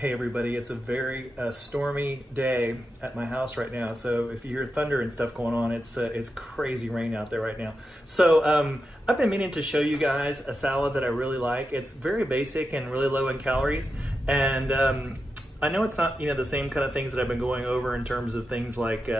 Hey everybody, it's a very stormy day at my house right now. So if you hear thunder and stuff going on, it's crazy rain out there right now. So I've been meaning to show you guys a salad that I really like. It's very basic and really low in calories. And I know it's not, the same kind of things that I've been going over in terms of things like,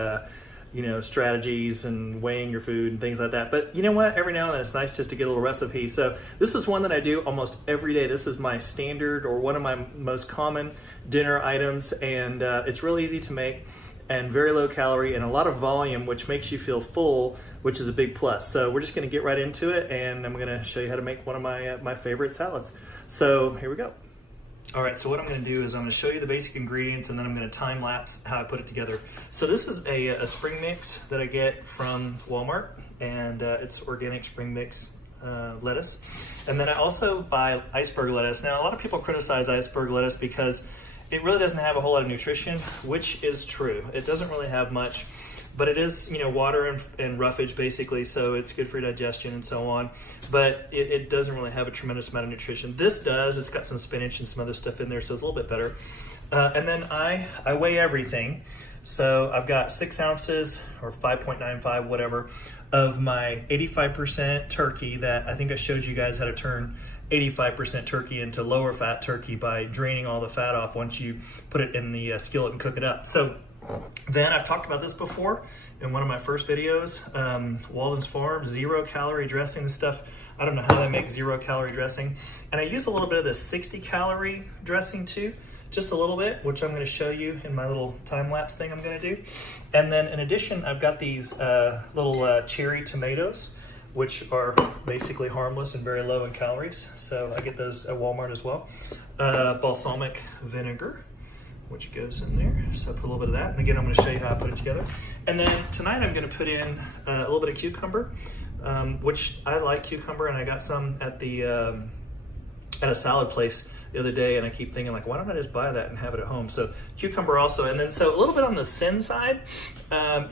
strategies and weighing your food and things like that. But you know what? Every now and then it's nice just to get a little recipe. So this is one that I do almost every day. This is my standard or one of my most common dinner items, and it's really easy to make and very low calorie and a lot of volume, which makes you feel full, which is a big plus. So we're just gonna get right into it, and I'm gonna show you how to make one of my favorite salads. So here we go. All right, so what I'm gonna do is I'm gonna show you the basic ingredients, and then I'm gonna time lapse how I put it together. So this is a spring mix that I get from Walmart, and it's organic spring mix lettuce. And then I also buy iceberg lettuce. Now, a lot of people criticize iceberg lettuce because it really doesn't have a whole lot of nutrition, which is true. It doesn't really have much, but it is, water and roughage basically, so it's good for digestion and so on. But it doesn't really have a tremendous amount of nutrition. This does. It's got some spinach and some other stuff in there, so it's a little bit better. And then I weigh everything. So I've got 6 ounces or 5.95, whatever, of my 85% turkey that I think I showed you guys how to turn 85% turkey into lower fat turkey by draining all the fat off once you put it in the skillet and cook it up. So then I've talked about this before in one of my first videos, Walden's Farm, 0 calorie dressing. This stuff, I don't know how they make 0 calorie dressing. And I use a little bit of the 60 calorie dressing too, just a little bit, which I'm gonna show you in my little time lapse thing I'm gonna do. And then in addition, I've got these little cherry tomatoes, which are basically harmless and very low in calories. So I get those at Walmart as well. Balsamic vinegar, which goes in there. So I put a little bit of that. And again, I'm gonna show you how I put it together. And then tonight I'm gonna put in a little bit of cucumber, which I like cucumber, and I got some at the at a salad place the other day, and I keep thinking like, why don't I just buy that and have it at home? So cucumber also, and then so a little bit on the sin side,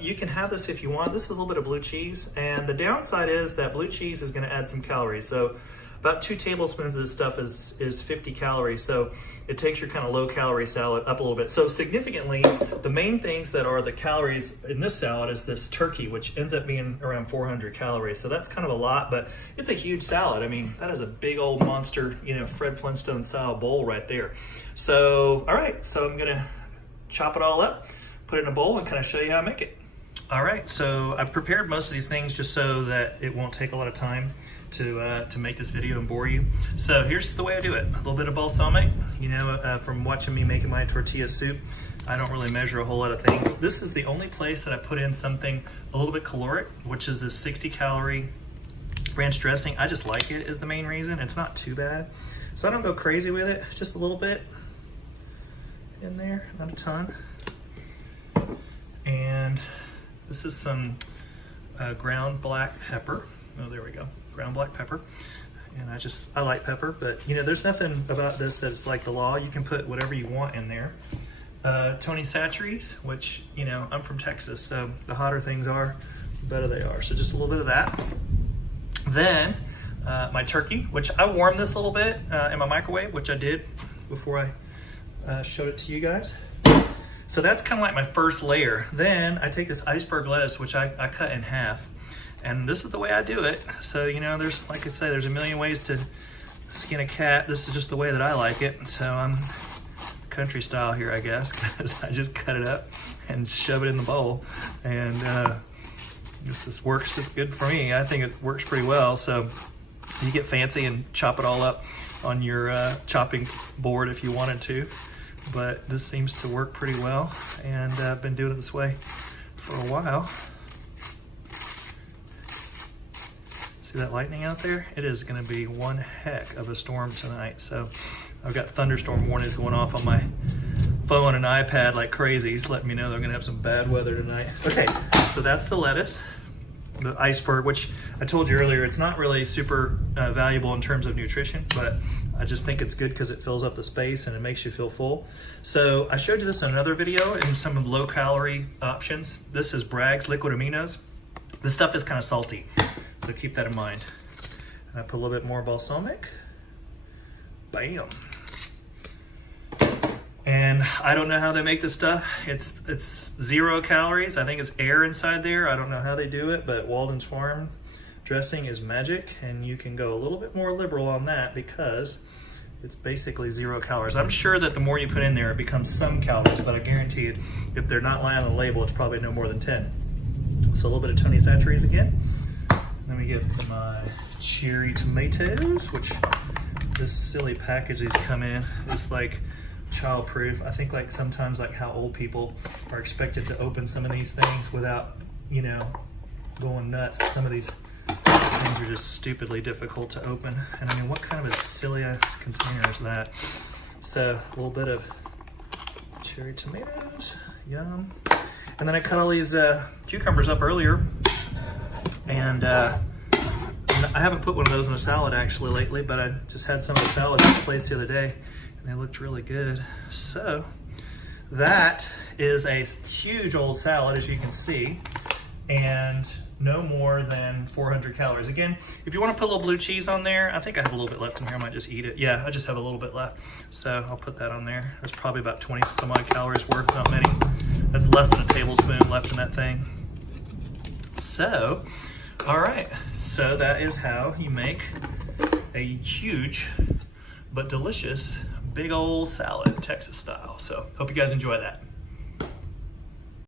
you can have this if you want. This is a little bit of blue cheese, and the downside is that blue cheese is gonna add some calories. So about 2 tablespoons of this stuff is 50 calories. So it takes your kind of low calorie salad up a little bit. So significantly, the main things that are the calories in this salad is this turkey, which ends up being around 400 calories. So that's kind of a lot, but it's a huge salad. I mean, that is a big old monster, Fred Flintstone style bowl right there. So, all right, so I'm gonna chop it all up, put it in a bowl, and kind of show you how I make it. All right, so I've prepared most of these things just so that it won't take a lot of time to make this video and bore you. So here's the way I do it. A little bit of balsamic, from watching me making my tortilla soup, I don't really measure a whole lot of things. This is the only place that I put in something a little bit caloric, which is this 60 calorie ranch dressing. I just like it is the main reason. It's not too bad. So I don't go crazy with it, just a little bit in there, not a ton. And this is some ground black pepper. Oh, there we go, ground black pepper. And I like pepper, but there's nothing about this that's like the law. You can put whatever you want in there. Tony Chachere's, which, I'm from Texas, so the hotter things are, the better they are. So just a little bit of that. Then my turkey, which I warmed this a little bit in my microwave, which I did before I showed it to you guys. So that's kind of like my first layer. Then I take this iceberg lettuce, which I cut in half. And this is the way I do it. So, there's, like I say, there's a million ways to skin a cat. This is just the way that I like it. So I'm country style here, I guess, because I just cut it up and shove it in the bowl. And this works just good for me. I think it works pretty well. So you get fancy and chop it all up on your chopping board if you wanted to. But this seems to work pretty well, and I've been doing it this way for a while. See that lightning out there? It is gonna be one heck of a storm tonight. So I've got thunderstorm warnings going off on my phone and iPad like crazy. It's letting me know they're gonna have some bad weather tonight. Okay, so that's the lettuce, the iceberg, which I told you earlier, it's not really super valuable in terms of nutrition, but I just think it's good because it fills up the space and it makes you feel full. So I showed you this in another video in some of the low calorie options. This is Bragg's liquid aminos. This stuff is kind of salty, so keep that in mind. And I put a little bit more balsamic. Bam. And I don't know how they make this stuff. It's 0 calories. I think it's air inside there. I don't know how they do it, but Walden's Farm dressing is magic, and you can go a little bit more liberal on that because it's basically 0 calories. I'm sure that the more you put in there, it becomes some calories, but I guarantee it, if they're not lying on the label, it's probably no more than 10. So a little bit of Tony Chachere's again. Then we get my cherry tomatoes, which this silly package these come in is like childproof. I think like sometimes like how old people are expected to open some of these things without, you know, going nuts. Some of these things are just stupidly difficult to open. And I mean, what kind of a silly ass container is that? So a little bit of cherry tomatoes, yum. And then I cut all these cucumbers up earlier, and I haven't put one of those in a salad actually lately, but I just had some of the salads at the place the other day, and they looked really good. So that is a huge old salad, as you can see, and no more than 400 calories. Again, if you want to put a little blue cheese on there, I think I have a little bit left in here. I might just eat it. Yeah, I just have a little bit left. So I'll put that on there. There's probably about 20 some odd calories worth, not many. That's less than a tablespoon left in that thing. So, all right. So that is how you make a huge but delicious big old salad, Texas style. So hope you guys enjoy that.